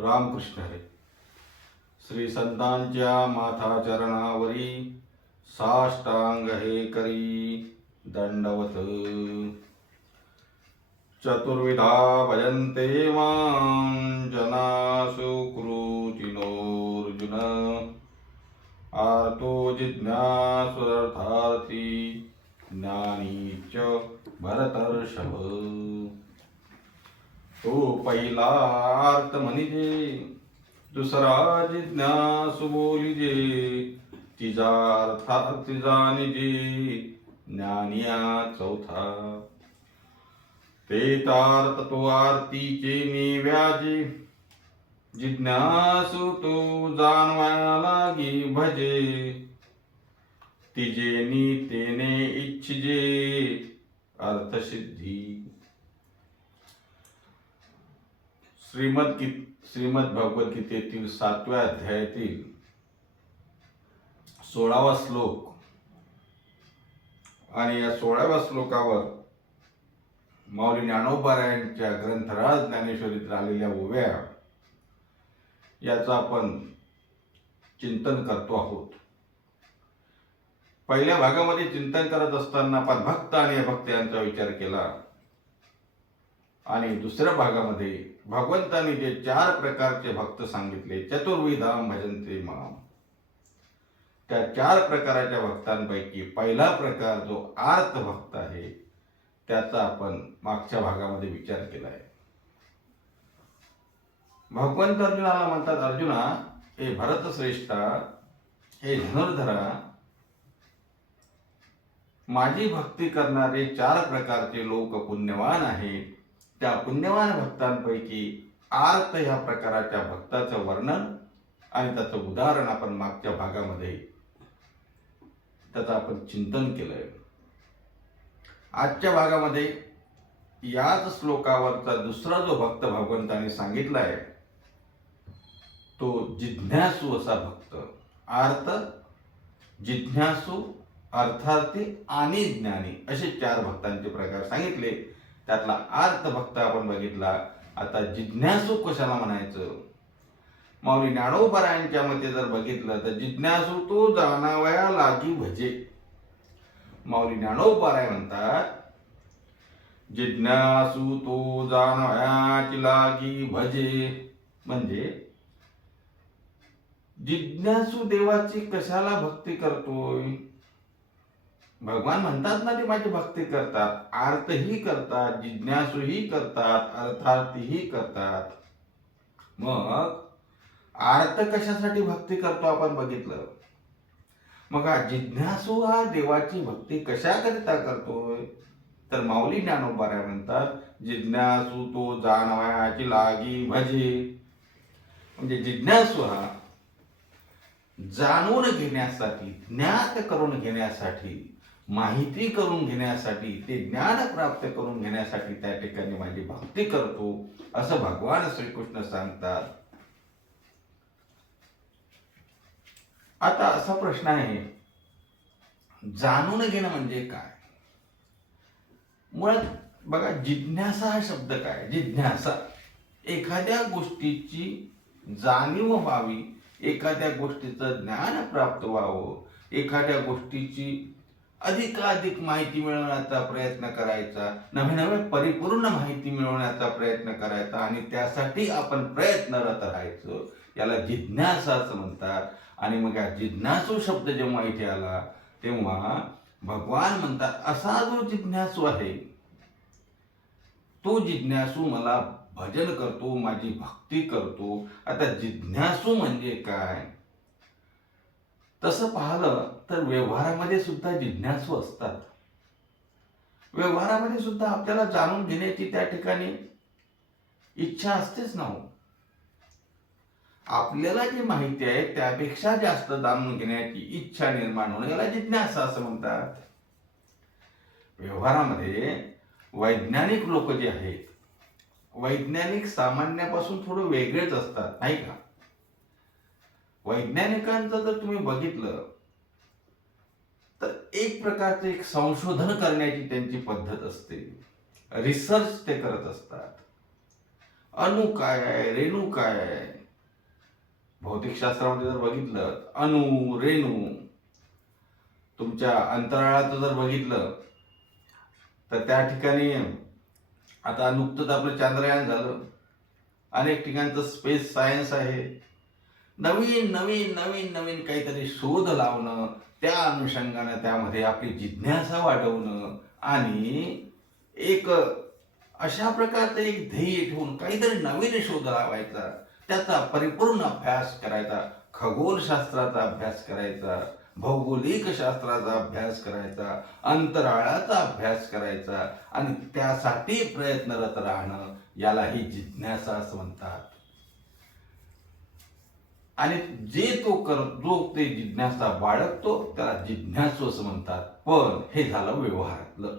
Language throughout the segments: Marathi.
रामकृष्ण हरे. श्री संतांच्या माथा चरणावरी साष्टांग हे करी दंडवत. चतुर्विधा भजन्ते मां जना सुकृतिनोऽर्जुन. आर्तो जिज्ञासुरर्थार्थी ज्ञानी च भरतर्षभ. तो पहिला अर्थ म्हणिजे, दुसरा जिज्ञासु बोलिजे. तिजा अर्थार्थ जाणिजे, ज्ञानिया चौथा. ते तार्थ तो आरतीचे निव्याजे. जिज्ञासु तो जाणवाया लागी भजे. तिजे नीतेने इच्छिजे अर्थसिद्धी. श्रीमद भगवद्गीतेतील 7व्या अध्यायातील 16वा श्लोक आणि या 16व्या श्लोकावर माऊली ज्ञानोबारायांच्या ग्रंथराज ज्ञानेश्वरीत आलेल्या ओव्या याचं आपण चिंतन करतो आहोत. पहिल्या भागामध्ये चिंतन करत असताना आपण भक्त आणि अभक्त यांचा विचार केला आणि दुसऱ्या भागामध्ये भगवंतांनी जे 4 प्रकारचे भक्त सांगितले, चतुर्विधाम भजन्ते माम, त्या 4 प्रकाराच्या भक्तांपैकी पहिला प्रकार जो आर्त भक्त आहे त्याचा आपण मागच्या भागामध्ये विचार केला आहे. भगवंत अर्जुनाला म्हणतात, अर्जुना हे भरतश्रेष्ठा, हे धनुर्धरा, माझी भक्ती करणारे 4 प्रकारचे लोक पुण्यवान आहेत. त्या पुण्यवान भक्तांपैकी आर्त ह्या प्रकाराच्या भक्ताचं वर्णन आणि त्याचं उदाहरण आपण मागच्या भागामध्ये त्याचं आपण चिंतन केलंय. आजच्या भागामध्ये याच श्लोकावरचा दुसरा जो भक्त भगवंताने सांगितलाय तो जिज्ञासू असा भक्त. आर्त, जिज्ञासू, अर्थार्थी आणि ज्ञानी असे 4 भक्तांचे प्रकार सांगितले. त्यातला आर्त भक्त आपण बघितला. आता जिज्ञासू कशाला म्हणायचं? माऊली ज्ञानोबारायांच्या मते जर बघितलं तर जिज्ञासू तो जाणावया लागी भजे. माऊली ज्ञानोबाराय म्हणतात, जिज्ञासू तो जाणावयाची लागी भजे. म्हणजे जिज्ञासू देवाची कशाला भक्ती करतोय? भगवान म्हणतात ना ते माझी भक्ती करतात, आर्तही करतात, जिज्ञासूही करतात, अर्थार्थीही करतात. मग आर्त कशासाठी भक्ती करतो आपण बघितलं. मग हा जिज्ञासू हा देवाची भक्ती कशाकरिता करतोय? तर माऊली ज्ञानोबाराय म्हणतात, जिज्ञासू तो जाणवयाची लागी भजे. म्हणजे जिज्ञासू हा जाणून घेण्यासाठी, ज्ञात करून घेण्यासाठी, माहिती करून घेण्यासाठी, ते ज्ञान प्राप्त करून घेण्यासाठी त्या ठिकाणी माझी भक्ती करतो असं भगवान श्रीकृष्ण सांगतात. आता असा प्रश्न आहे, जाणून घेणं म्हणजे काय? मुळात बघा, जिज्ञासा हा शब्द काय? जिज्ञासा एखाद्या गोष्टीची जाणीव व्हावी, एखाद्या गोष्टीचं ज्ञान प्राप्त व्हावं, एखाद्या गोष्टीची अधिकाधिक माहिती मिळवण्याचा प्रयत्न करायचा, नवे नवे परिपूर्ण माहिती मिळवण्याचा प्रयत्न करायचा आणि त्यासाठी आपण प्रयत्नरत राहायचं, याला जिज्ञासा असं म्हणतात. आणि मग या जिज्ञासू शब्द जेव्हा इथे आला तेव्हा भगवान म्हणतात, असा जो जिज्ञासू आहे तो जिज्ञासू मला भजन करतो, माझी भक्ती करतो. आता जिज्ञासू म्हणजे काय? तसं पाहिलं तर व्यवहारामध्ये सुद्धा जिज्ञासू असतात. व्यवहारामध्ये सुद्धा आपल्याला जाणून घेण्याची त्या ठिकाणी इच्छा असतेच ना. आपल्याला जी माहिती आहे त्यापेक्षा जास्त जाणून घेण्याची इच्छा निर्माण होणे याला जिज्ञासा असं म्हणतात. व्यवहारामध्ये वैज्ञानिक लोक जे आहेत, वैज्ञानिक सामान्यापासून थोडं वेगळेच असतात, नाही का? वैज्ञानिकांचं जर तुम्ही बघितलं तर एक प्रकारचं एक संशोधन करण्याची त्यांची पद्धत असते. रिसर्च ते करत असतात. अणु काय आहे, रेणू काय आहे, भौतिकशास्त्रामध्ये जर बघितलं, अणु रेणू, तुमच्या अंतराळाचं जर बघितलं तर त्या ठिकाणी आता नुकतंच आपलं चांद्रयान झालं, अनेक ठिकाणचं स्पेस सायन्स आहे. नवीन नवीन नवीन नवीन काहीतरी शोध लावणं, त्या अनुषंगानं त्यामध्ये आपली जिज्ञासा वाढवणं आणि एक अशा प्रकारचं एक ध्येय ठेवून काहीतरी नवीन शोध लावायचा, त्याचा परिपूर्ण अभ्यास करायचा, खगोलशास्त्राचा अभ्यास करायचा, भौगोलिक शास्त्राचा अभ्यास करायचा, अंतराळाचा अभ्यास करायचा आणि त्यासाठी प्रयत्नरत राहणं, यालाही जिज्ञासा असं म्हणतात. आणि जो ते जिज्ञासा बाळगतो त्याला जिज्ञासू असं म्हणतात. पण हे झालं व्यवहारातलं.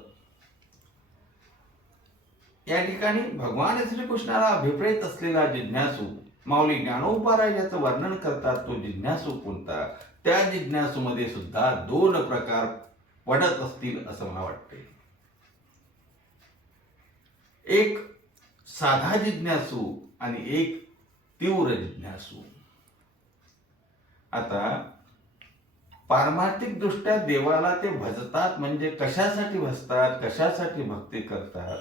या ठिकाणी भगवान श्रीकृष्णाला अभिप्रेत असलेला जिज्ञासू माऊली ज्ञानोबाराय ज्याचं वर्णन करतात, तो जिज्ञासू कोणता, त्या जिज्ञासूमध्ये सुद्धा दोन प्रकार पडत असतील असं मला वाटते. एक साधा जिज्ञासू आणि एक तीव्र जिज्ञासू. आता पारमार्थिक दृष्ट्या देवाला ते भजतात, म्हणजे कशासाठी भजतात, कशासाठी भक्ती करतात,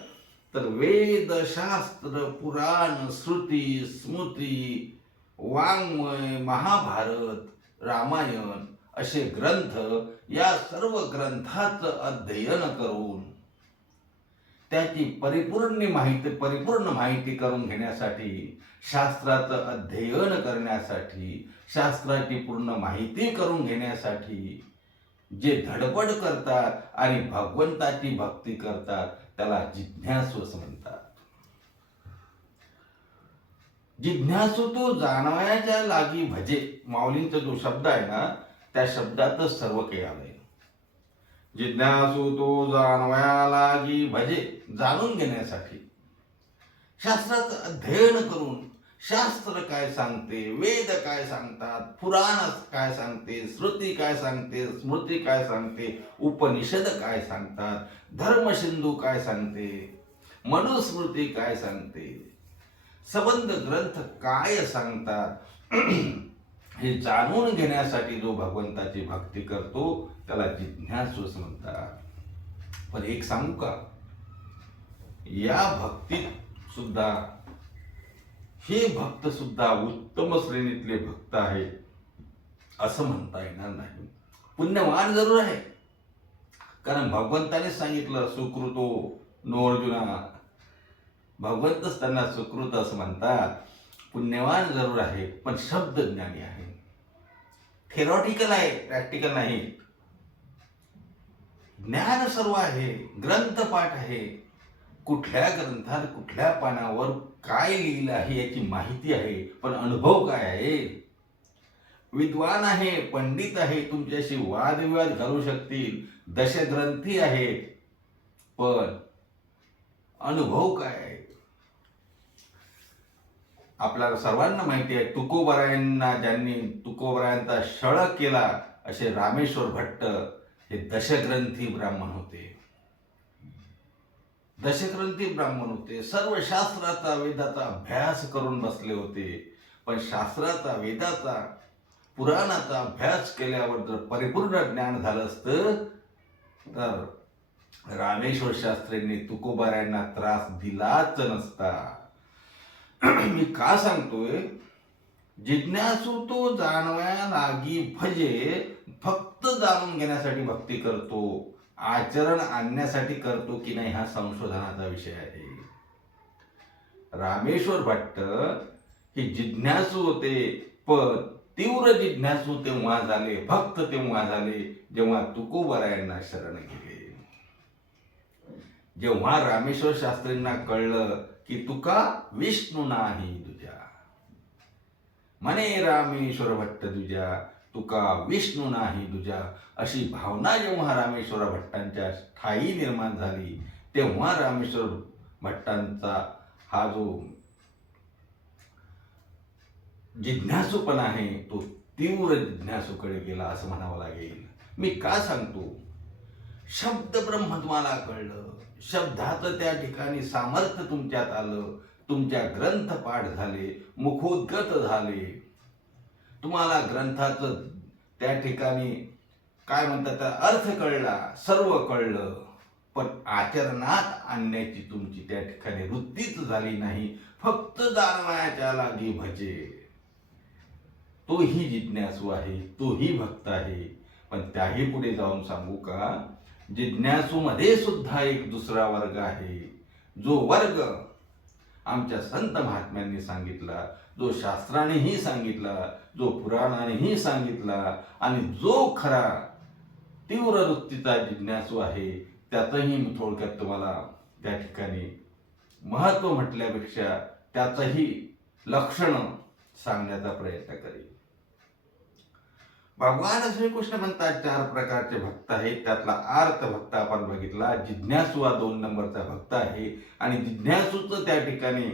तर वेद शास्त्र पुराण श्रुती स्मृती वाङ्मय महाभारत रामायण असे ग्रंथ, या सर्व ग्रंथाचं अध्ययन करून त्याची परिपूर्ण माहिती करून घेण्यासाठी, शास्त्राचं अध्ययन करण्यासाठी, शास्त्राची पूर्ण माहिती करून घेण्यासाठी जे धडपड करतात आणि भगवंताची भक्ती करतात त्याला जिज्ञासू असं म्हणतात. जिज्ञासू तो जाणवायच्या लागी भजे, माऊलींचा जो शब्द आहे ना, त्या शब्दातच सर्व काही आलंय. जिज्ञासू तो जाणवाया लागी भजे, जाणून घेण्यासाठी, शास्त्राचं अध्ययन करून, शास्त्र काय सांगते, वेद काय सांगतात, पुराण काय सांगते, श्रुती काय सांगते, स्मृती काय सांगते, उपनिषद काय सांगतात, धर्मसिंधू काय सांगते, मनुस्मृती काय सांगते, संबंध ग्रंथ काय सांगतात, हे जाणून घेण्यासाठी जो भगवंताची भक्ती करतो त्याला जिज्ञासू असं म्हणतात. पण एक सांगू का, या भक्तीत सुद्धा हे भक्त सुद्धा उत्तम श्रेणीतले भक्त आहेत असं म्हणता येणार नाही. पुण्यवान जरूर आहे, कारण भगवंताने सांगितलं सुकृतो नो अर्जुना, भगवंतच त्यांना सुकृत असं म्हणतात. पुण्यवान जरूर आहे, पण शब्द ज्ञानी आहे, थेरॉटिकल आहे, प्रॅक्टिकल नाही. ज्ञान सर्व आहे, ग्रंथपाठ आहे, कुठल्या ग्रंथात कुठल्या पानावर काय लिहिलं आहे याची माहिती आहे, पण अनुभव काय आहे. विद्वान आहे, पंडित आहे, तुमच्याशी वादविवाद घालू शकतील, दशग्रंथी आहेत, पण अनुभव काय आहे. आपल्याला सर्वांना माहिती आहे, तुकोबरायांना ज्यांनी तुकोबरायांचा छळ केला असे रामेश्वर भट्ट हे दशग्रंथी ब्राह्मण होते. दशग्रंथी ब्राह्मण होते, सर्व शास्त्राचा वेदाचा अभ्यास करून बसले होते. पण शास्त्राचा वेदाचा पुराणाचा अभ्यास केल्यावर जर परिपूर्ण ज्ञान झालं असतं तर रामेश्वर शास्त्रींनी तुकोबारायांना त्रास दिलाच नसता. मी का सांगतोय, जिज्ञासू तो जाणवया लागी भजे, फक्त जाणून घेण्यासाठी भक्ती करतो, आचरण आणण्यासाठी करतो की नाही हा संशोधनाचा विषय आहे. रामेश्वर भट्ट हे जिज्ञासू होते, पण तीव्र जिज्ञासू तेव्हा झाले, भक्त तेव्हा झाले जेव्हा तुकोबरायांना शरण गेले. जेव्हा रामेश्वर शास्त्रींना कळलं की तुका विष्णू नाही तुझ्या, म्हणे रामेश्वर भट्ट तुझ्या, तुका विष्णू नाही तुझ्या, अशी भावना जेव्हा रामेश्वर भट्टांच्या ठायी निर्माण झाली, तेव्हा रामेश्वर भट्टांचा हा जो जिज्ञासूपणा आहे तो तीव्र जिज्ञासूकडे गेला असं म्हणावं लागेल. मी का सांगतो, शब्द ब्रह्म तुम्हाला कळलं, शब्दाचं त्या ठिकाणी सामर्थ्य तुमच्यात आलं, तुमच्या ग्रंथपाठ झाले, मुखोद्गत झाले, तुम्हाला ग्रंथाचं त्या ठिकाणी काय म्हणतात त्याला अर्थ कळला, सर्व कळलं, पण आचरणात आणण्याची तुमची त्या ठिकाणी वृत्तीच झाली नाही. फक्त जाणण्याच्या लागी भजे. तोही जिज्ञासू आहे, तोही भक्त आहे. पण त्याही पुढे जाऊन सांगू का, जिज्ञासू मध्ये सुद्धा एक दुसरा वर्ग आहे, जो वर्ग आमच्या संत महात्म्यांनी सांगितला, जो शास्त्रानेही सांगितला, जो पुराणानेही सांगितला, आणि जो खरा तीव्र वृत्तीचा जिज्ञासू आहे, त्याचंही मी थोडक्यात तुम्हाला त्या ठिकाणी महत्व म्हटल्यापेक्षा त्याचंही लक्षण सांगण्याचा प्रयत्न करेल. भगवान श्रीकृष्ण म्हणतात 4 प्रकारचे भक्त आहेत. त्यातला आर्त भक्त आपण बघितला, जिज्ञासू हा 2 नंबरचा भक्त आहे. आणि जिज्ञासूचं त्या ठिकाणी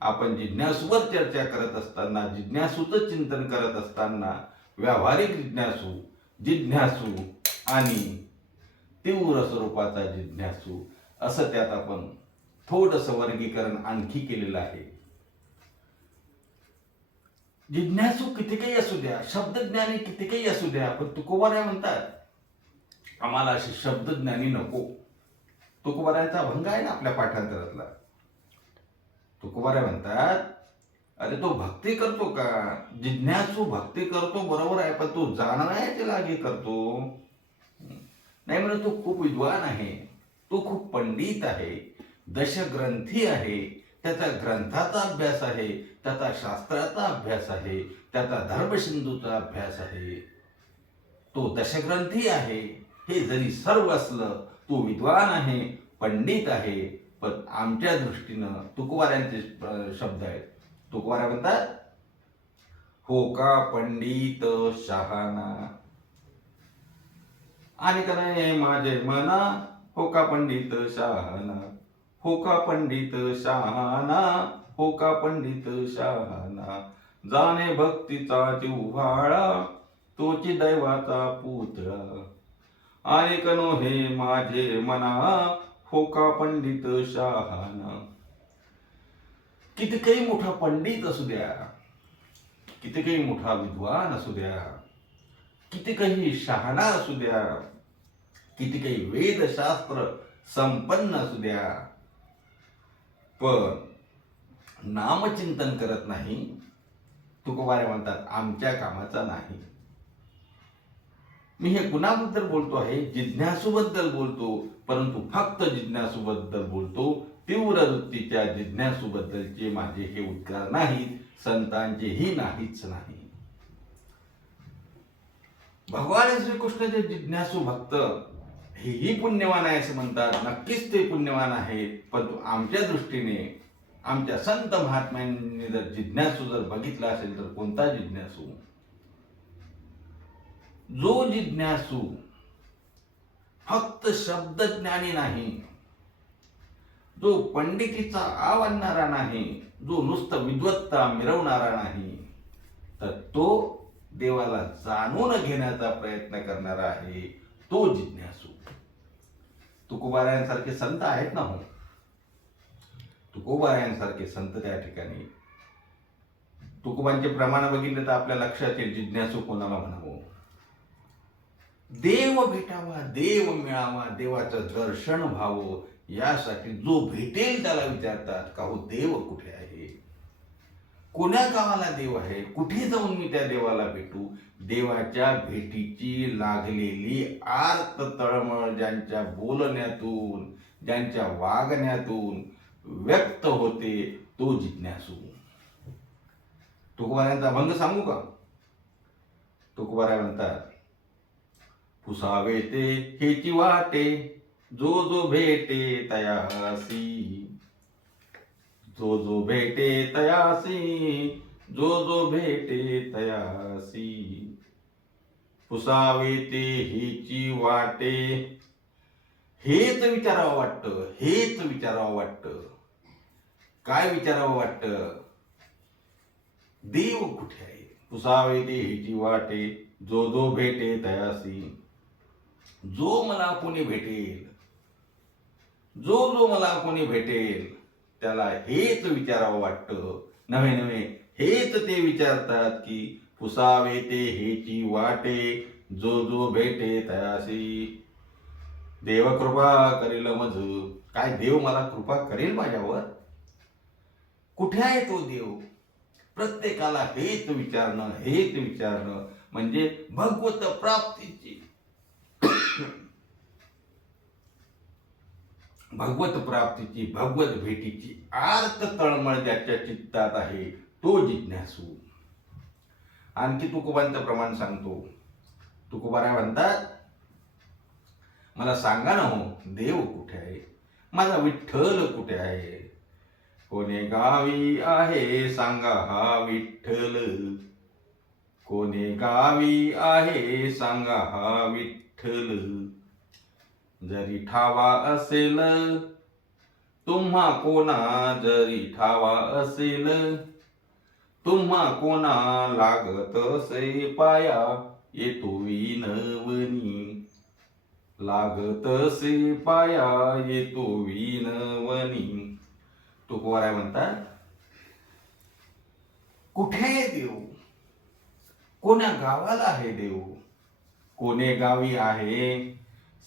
आपण जिज्ञासूवर चर्चा करत असताना, जिज्ञासूचं चिंतन करत असताना, व्यावहारिक जिज्ञासू, जिज्ञासू आणि तीव्र स्वरूपाचा जिज्ञासू, असं त्यात आपण थोडंसं वर्गीकरण आणखी केलेलं आहे. जिज्ञासू किती काही असू द्या, शब्दज्ञानी किती काही असू द्या, पण तुकोबाराय म्हणतात आम्हाला अशी शब्दज्ञानी नको. तुकोबारायांचा भंग आहे ना आपल्या पाठांतरातला. तुकोबाराय म्हणतात, अरे तो भक्ती करतो का? जिज्ञासू भक्ती करतो बरोबर आहे, पण तो जाणण्याच्या लागे करतो नाही. म्हणजे तो खूप विद्वान आहे, तो खूप पंडित आहे, दशग्रंथी आहे, त्याचा ग्रंथाचा अभ्यास आहे, त्याचा शास्त्राचा अभ्यास आहे, त्याचा धर्मसिंधूचा अभ्यास आहे, तो दशग्रंथी आहे. हे जरी सर्व असलं, तो विद्वान आहे, पंडित आहे. पण आमच्या दृष्टीनं तुकोबारायांचे शब्द आहेत. तुकोबारा म्हणतात, हो का पंडित शहाणा, आणि का नाही माझे मना, हो का पंडित शहाणा, हो का पंडित शहाणा, हो का पंडित शहाणा, जाणे भक्तीचा जिव्हाळा, तोची दैवाचा पुतळा, आणि कनो हे माझे मना, हो का पंडित शहाणा. किती काही मोठा पंडित असू द्या, किती काही मोठा विद्वान असू द्या, किती काही शहाणा असू द्या, किती काही वेदशास्त्र संपन्न असू द्या, पण नामचिंतन करत नाही, तुकोबारे म्हणतात आमच्या कामाचा नाही. मी हे कुणाबद्दल बोलतो आहे? जिज्ञासूबद्दल बोलतो, परंतु फक्त जिज्ञासूबद्दल बोलतो. तीव्र वृत्तीच्या जिज्ञासूबद्दलचे माझे हे उद्गार नाहीत, संतांचेही नाहीच नाही. भगवान श्रीकृष्णाचे जिज्ञासू भक्त हेही पुण्यवान आहे असं म्हणतात. नक्कीच ते पुण्यवान आहेत, परंतु आमच्या दृष्टीने आमच्या संत महात्म्यांनी जर जिज्ञासू जर बघितला असेल तर कोणता जिज्ञासू? जो जिज्ञासू फक्त शब्दज्ञानी नाही, जो पंडितीचा आव आणणारा नाही, जो नुसतं विद्वत्ता मिरवणारा नाही, तर तो देवाला जाणून घेण्याचा प्रयत्न करणारा आहे, तो जिज्ञासू. तुकोबारायांसारखे संत आहेत ना हो. तुकोबारायांसारखे संत त्या ठिकाणी, तुकोबांचे प्रमाण बघितले तर आपल्या लक्षात येईल जिज्ञासू कोणाला म्हणावं. देव भेटावा, देव मिळावा, देवाचं दर्शन व्हावं, यासाठी जो भेटेल त्याला विचारतात का हो देव कुठे आहे, कोण्या गावाला देव आहे, कुठे जाऊन मी त्या देवाला भेटू. देवाच्या भेटीची लागलेली आर्त तळमळ ज्यांच्या बोलण्यातून, ज्यांच्या वागण्यातून व्यक्त होते, तो जिज्ञासू. तुकोबारायांचा भंग सांगू का? तुकोबाराय म्हणतात, पुसावे ते हेची वाटे, जो जो भेटे तयासी, जो जो भेटे तयासी, जो जो भेटे तयासी, पुसावे ते हेची वाटे. हेच विचारावं वाटतं, हेच विचारावं वाटतं. काय विचारावं वाटतं? देव कुठे आहे? पुसावे ते हेची वाटे, जो जो भेटे तयासी. जो मला कोणी भेटेल, जो जो मला कोणी भेटेल त्याला हेच विचारावं वाटतं. नव्हे नव्हे हेच ते विचारतात की पुसावे ते हेची वाटे, जो जो भेटे तयासी. देव कृपा करील मज. काय देव मला कृपा करेल माझ्यावर? कुठे आहे तो देव? प्रत्येकाला हेच विचारणं म्हणजे भगवत प्राप्तीची भगवत भेटीची आर्त तळमळ ज्याच्या चित्तात आहे तो जिज्ञासू. आणखी तुकोबांचं प्रमाण सांगतो. तुकोबाराय म्हणतात, मला सांगा ना हो, देव कुठे आहे? माझा विठ्ठल कुठे आहे? कोणे गावी आहे सांगा हा विठ्ठल. कोणे गावी आहे सांगा हा विठ्ठल. जरी ठावा असेल तुम्हा कोणा, जरी ठावा असेल तुम्हा कोणा, लागत असे पाया येतो विनवनी. लागत असे पाया येतो विनवनी. तुकोबाराय म्हणतात, कुठे आहे देव? कोण्या गावाला आहे देव? कोणे गावी आहे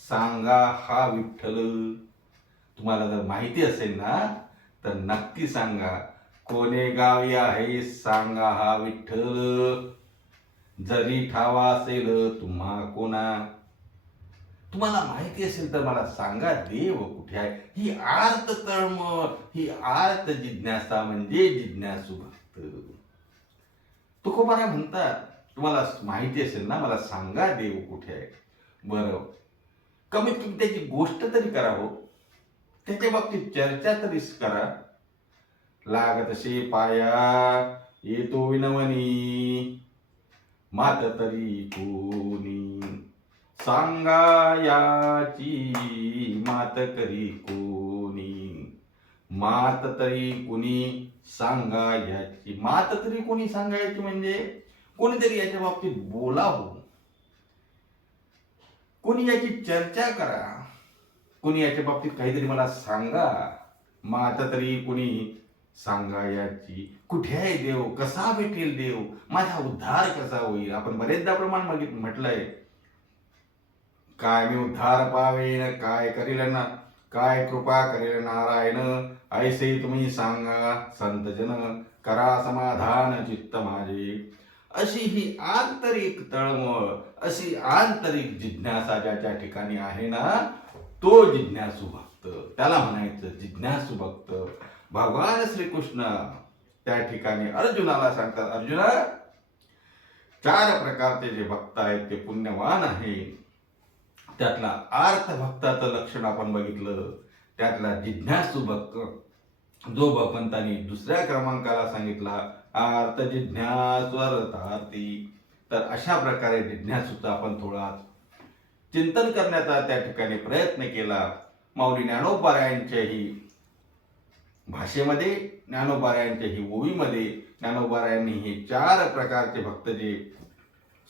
सांगा हा विठ्ठल. तुम्हाला जर माहिती असेल ना तर नक्की सांगा. कोणे गावी आहे सांगा हा विठ्ठल. जरी ठावा असेल तुम्हा कोणा. तुम्हाला माहिती असेल तर मला सांगा देव कुठे आहे? ही आर्त तळमळ, ही आर्त जिज्ञासा म्हणजे जिज्ञासू भक्त. तुकोबाराय म्हणतात, तुम्हाला माहिती असेल ना मला सांगा देव कुठे आहे. बरं, कमीत कमी त्याची गोष्ट तरी करा हो, त्याच्या बाबतीत चर्चा तरी करा. लागत असे पाया येतो विनवनी, मात तरी कोणी सांगा याची. मात तरी कोणी, मात तरी कुणी सांगा याची. मात तरी कोणी सांगा याची म्हणजे कोणीतरी याच्या बाबतीत बोलावं, कोणी याची चर्चा करा, कोणी याच्या बाबतीत काहीतरी मला सांगा. मात तरी कोणी सांगा याची. कुठे आहे देव? कसा भेटेल देव? माझा उद्धार कसा होईल? आपण बरेचदा प्रमाण म्हटलंय, काय मी उद्धार पावेन, काय करील ना, काय कृपा करेल नारायण, ऐसे तुम्ही सांगा संतजन, करा समाधान चित्त माझे. अशी ही आंतरिक तळमळ, अशी आंतरिक जिज्ञासा ज्याच्या ठिकाणी आहे ना तो जिज्ञासू भक्त. त्याला म्हणायचं जिज्ञासू भक्त. भगवान श्रीकृष्ण त्या ठिकाणी अर्जुनाला सांगतात, अर्जुना 4 प्रकारचे जे भक्त आहेत ते पुण्यवान आहे. त्यातला आर्थ भक्ताचं लक्षण आपण बघितलं. त्यातला जिज्ञासू भक्त जो भगवंतांनी दुसऱ्या क्रमांकाला सांगितला, आर्त जिज्ञासू अर्थार्थी. तर अशा प्रकारे जिज्ञासूचा आपण थोडा चिंतन करण्याचा त्या ठिकाणी प्रयत्न केला. माऊली ज्ञानोबारायांच्याही भाषेमध्ये, ज्ञानोबारायांच्याही ओवीमध्ये ज्ञानोबारायांनी हे 4 प्रकारचे भक्त जे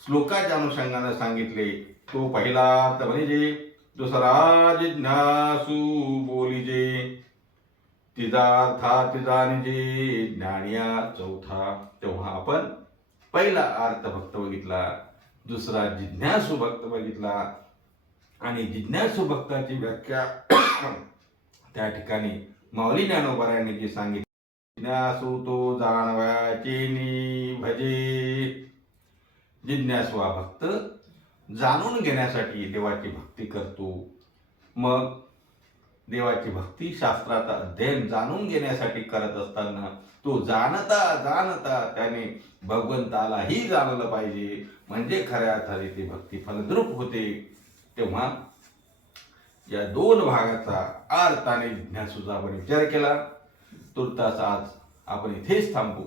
श्लोकाच्या अनुषंगाने सांगितले, तो पहिला अर्थ म्हणजे दुसरा जिज्ञासू बोलिजे, तिचा अर्थ जाणिजे ज्ञानिया चौथा. तेव्हा आपण पहिला अर्थ भक्त बघितला, दुसरा जिज्ञासू भक्त बघितला आणि जिज्ञासू भक्ताची व्याख्या त्या ठिकाणी माऊली ज्ञानोबारायांनी जी सांगितली, जिज्ञासू तो जाणवायचे नि भजे. जिज्ञासू हा भक्त जाणून घेण्यासाठी देवाची भक्ती करतो. मग देवाची भक्ती शास्त्राचा अध्ययन जाणून घेण्यासाठी करत असताना तो जाणता जाणता त्याने भगवंतालाही जाणलं पाहिजे, म्हणजे खऱ्या अर्थाने ती भक्ती फलद्रूप होते. तेव्हा या 2 भागाचा अर्थ आणि जिज्ञासूचा आपण विचार केला. तुर्तास आज आपण इथेच थांबू.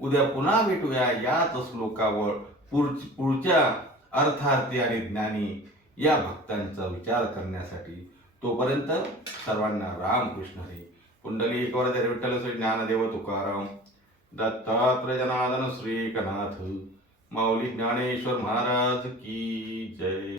उद्या पुन्हा भेटूया याच श्लोकावर पुढच्या अर्थार्थी आणि ज्ञानी या भक्तांचा विचार करण्यासाठी. तोपर्यंत सर्वांना रामकृष्ण हरी. कुंडली वरदे विठ्ठल श्री ज्ञानदेव तुकाराम, दत्तात्रय जनार्दन श्री एकनाथ, माऊली ज्ञानेश्वर महाराज की जय.